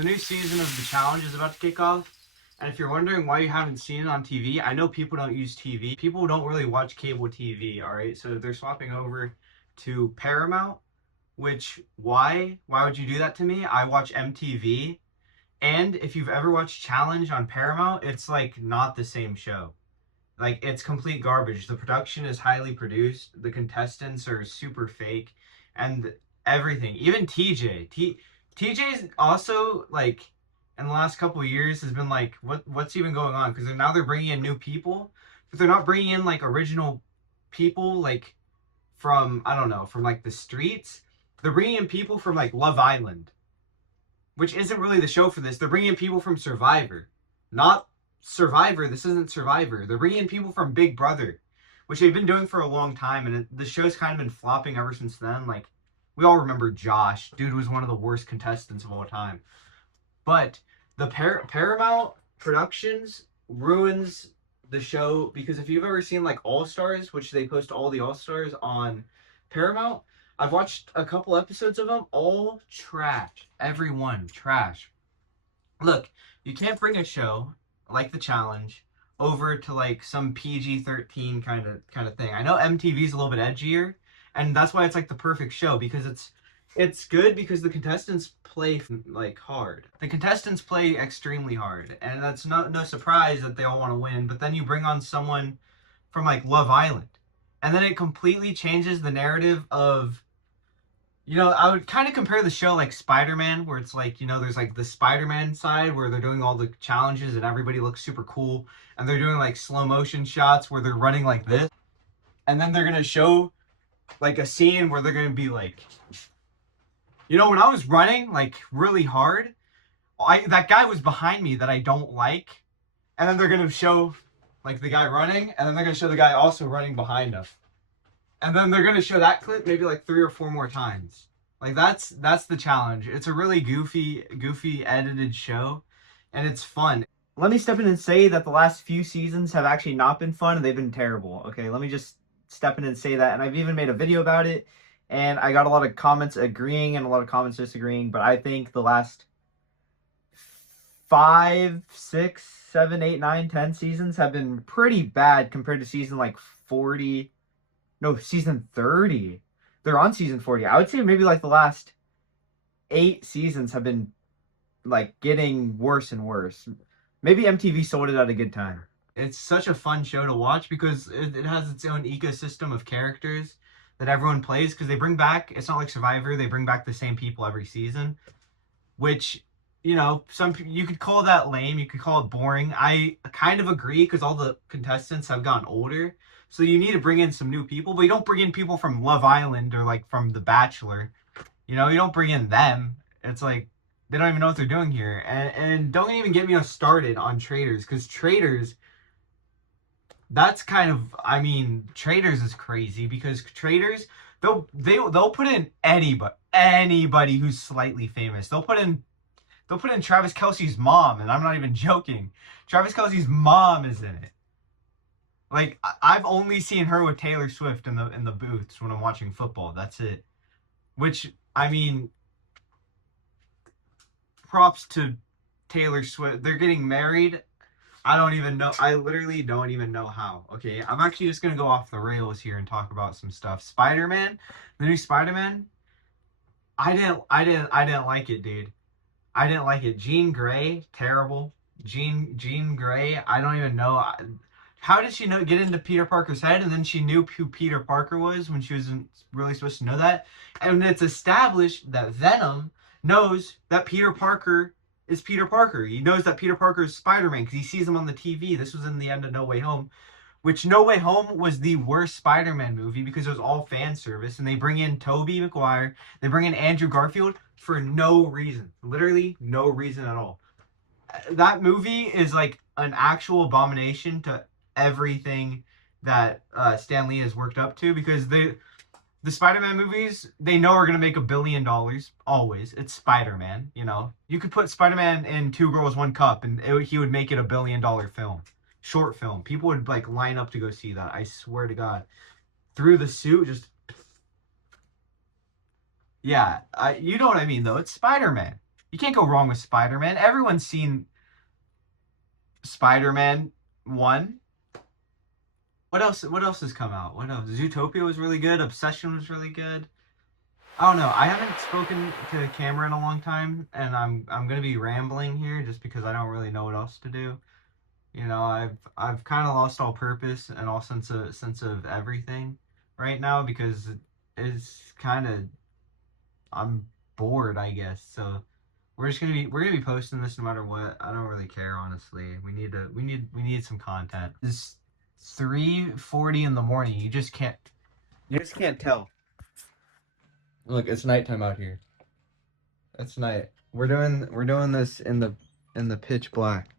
The new season of the challenge is about to kick off. And if you're wondering why you haven't seen it on TV, I know people don't use TV. People don't really watch cable TV, all right? So they're swapping over to Paramount, which, why? Why would you do that to me? I watch MTV. And if you've ever watched Challenge on Paramount, it's like not the same show. Like it's complete garbage. The production is highly produced. The contestants are super fake, and everything. Even TJ's also like in the last couple of years has been like, what's even going on? Because now they're bringing in new people, but they're not bringing in like original people like from I don't know from like the streets. They're bringing in people from like Love Island, which isn't really the show for this. They're bringing in people from Survivor, not Survivor. This isn't Survivor. They're bringing in people from Big Brother, which they've been doing for a long time, and the show's kind of been flopping ever since then. Like, we all remember Josh. Dude was one of the worst contestants of all time. But the Paramount Productions ruins the show because if you've ever seen like All Stars, which they post all the All Stars on Paramount, I've watched a couple episodes of them, all trash. Everyone trash. Look, you can't bring a show like the challenge over to like some PG-13 kind of thing. I know MTV's a little bit edgier, and that's why it's like the perfect show because it's good because the contestants play like hard. The contestants play extremely hard, and that's no surprise that they all want to win. But then you bring on someone from like Love Island, and then it completely changes the narrative of. I would kind of compare the show like Spider-Man, where it's like, there's like the Spider-Man side where they're doing all the challenges and everybody looks super cool. And they're doing like slow motion shots where they're running like this. And then they're going to show like a scene where they're going to be like, when I was running like really hard, that guy was behind me that I don't like. And then they're going to show like the guy running, and then they're going to show the guy also running behind him. And then they're gonna show that clip maybe like 3 or 4 more times. Like that's the challenge. It's a really goofy edited show, and it's fun. Let me step in and say that the last few seasons have actually not been fun and they've been terrible. Okay, let me just step in and say that. And I've even made a video about it, and I got a lot of comments agreeing and a lot of comments disagreeing. But I think the last 5, 6, 7, 8, 9, 10 seasons have been pretty bad compared to season like 40. No, season 30. They're on season 40. I would say maybe like the last 8 seasons have been like getting worse and worse. Maybe MTV sold it at a good time. It's such a fun show to watch because it has its own ecosystem of characters that everyone plays because they bring back, it's not like Survivor, they bring back the same people every season, which, you could call that lame, you could call it boring. I kind of agree because all the contestants have gotten older. So you need to bring in some new people, but you don't bring in people from Love Island or like from The Bachelor. You don't bring in them. It's like they don't even know what they're doing here. And don't even get me started on Traitors, because Traitors, that's kind of, Traitors is crazy because Traitors, they'll put in anybody who's slightly famous. They'll put in Travis Kelce's mom, and I'm not even joking. Travis Kelce's mom is in it. Like, I've only seen her with Taylor Swift in the booths when I'm watching football. That's it. Which, props to Taylor Swift. They're getting married. I don't even know. I literally don't even know how. Okay, I'm actually just going to go off the rails here and talk about some stuff. Spider-Man, the new Spider-Man, I didn't like it, dude. I didn't like it. Jean Grey, terrible. Jean Grey, I don't even know. How did she get into Peter Parker's head, and then she knew who Peter Parker was when she wasn't really supposed to know that? And it's established that Venom knows that Peter Parker is Peter Parker. He knows that Peter Parker is Spider-Man because he sees him on the TV. This was in the end of No Way Home, which No Way Home was the worst Spider-Man movie because it was all fan service, and they bring in Tobey Maguire, they bring in Andrew Garfield for no reason. Literally no reason at all. That movie is like an actual abomination to everything that Stan Lee has worked up to, because the Spider-Man movies, they know are going to make $1 billion always. It's Spider-Man, You could put Spider-Man in Two Girls, One Cup, and he would make it $1 billion film. Short film. People would like line up to go see that. I swear to God. Through the suit, just... Yeah, you know what I mean, though. It's Spider-Man. You can't go wrong with Spider-Man. Everyone's seen Spider-Man 1. What else? What else has come out? What else? Zootopia was really good. Obsession was really good. I don't know. I haven't spoken to the camera in a long time, and I'm gonna be rambling here just because I don't really know what else to do. You know, I've kind of lost all purpose and all sense of everything right now because it's kind of I'm bored, I guess. So we're gonna be posting this no matter what. I don't really care, honestly. We need some content. It's 3:40 in the morning. You just can't tell. Look, it's nighttime out here. It's night. We're doing this in the pitch black.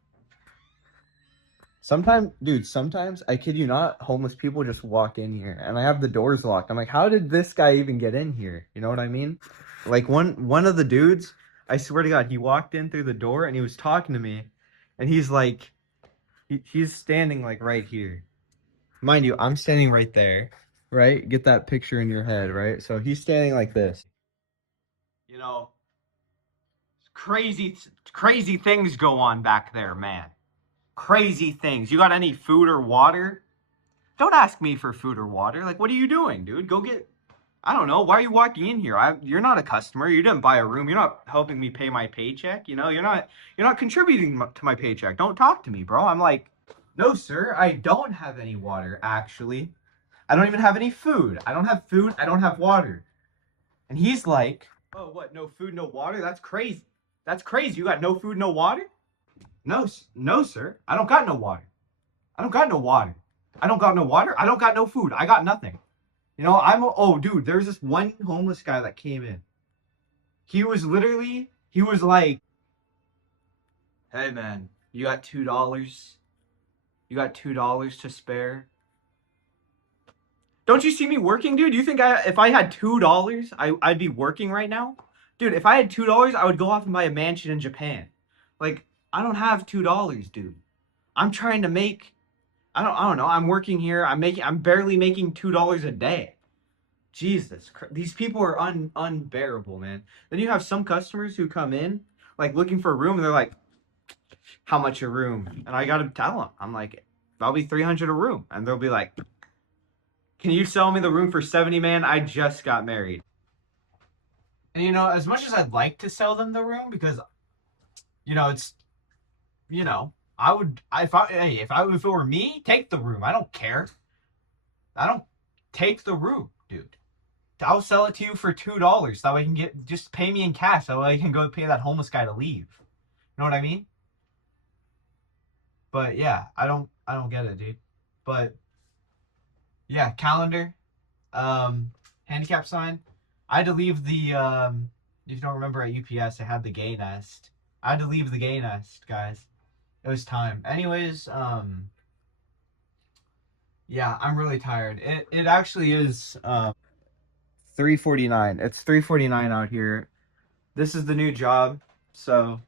Sometimes, dude, sometimes I kid you not, homeless people just walk in here and I have the doors locked. I'm like, how did this guy even get in here? You know what I mean? Like one of the dudes, I swear to God, he walked in through the door and he was talking to me and he's like he's standing like right here. Mind you, I'm standing right there, right? Get that picture in your head, right? So he's standing like this. You know, crazy crazy things go on back there, man. Crazy things. You got any food or water? Don't ask me for food or water. Like, what are you doing, dude? Go get. I don't know. Why are you walking in here? You're not a customer. You didn't buy a room. You're not helping me pay my paycheck. You know, you're not contributing to my paycheck. Don't talk to me, bro. I'm like, no, sir. I don't have any water. Actually, I don't even have any food. I don't have food. I don't have water. And he's like, oh, what? No food, no water? That's crazy. That's crazy. You got no food, no water? No, no, sir. I don't got no water. I don't got no water. I don't got no water. I don't got no food. I got nothing. You know, oh, dude, there's this one homeless guy that came in. He was like, hey, man, you got $2? You got $2 to spare? Don't you see me working, dude? You think if I had $2, I'd be working right now? Dude, if I had $2, I would go off and buy a mansion in Japan. Like, I don't have $2, dude. I'm trying to make I don't know. I'm working here. I'm barely making $2 a day. Jesus, these people are unbearable, man. Then you have some customers who come in like looking for a room and they're like, "How much a room?" And I got to tell them. I'm like, "That'll be 300 a room." And they'll be like, "Can you sell me the room for 70, man? I just got married." And you know, as much as I'd like to sell them the room because it's I would if it were me, take the room. I don't care. I don't take the room, dude. I'll sell it to you for $2. That way I can just pay me in cash. That way I can go pay that homeless guy to leave. You know what I mean? But yeah, I don't get it, dude. But yeah, calendar, handicap sign. I had to leave the if you don't remember at UPS, I had the gay nest. I had to leave the gay nest, guys. It was time. Anyways, yeah, I'm really tired. It actually is 3:49. It's 3:49 out here. This is the new job, so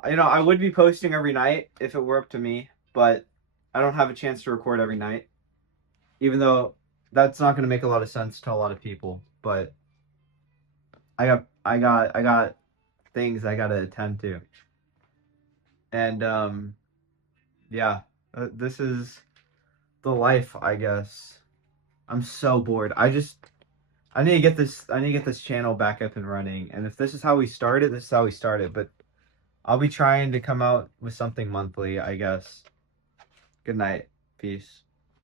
I would be posting every night if it were up to me, but I don't have a chance to record every night, even though that's not going to make a lot of sense to a lot of people. But I got things I got to attend to, and yeah, this is the life, I guess. I'm so bored. I need to get this channel back up and running, and if this is how we started, this is how we started. But I'll be trying to come out with something monthly, I guess. Good night. Peace.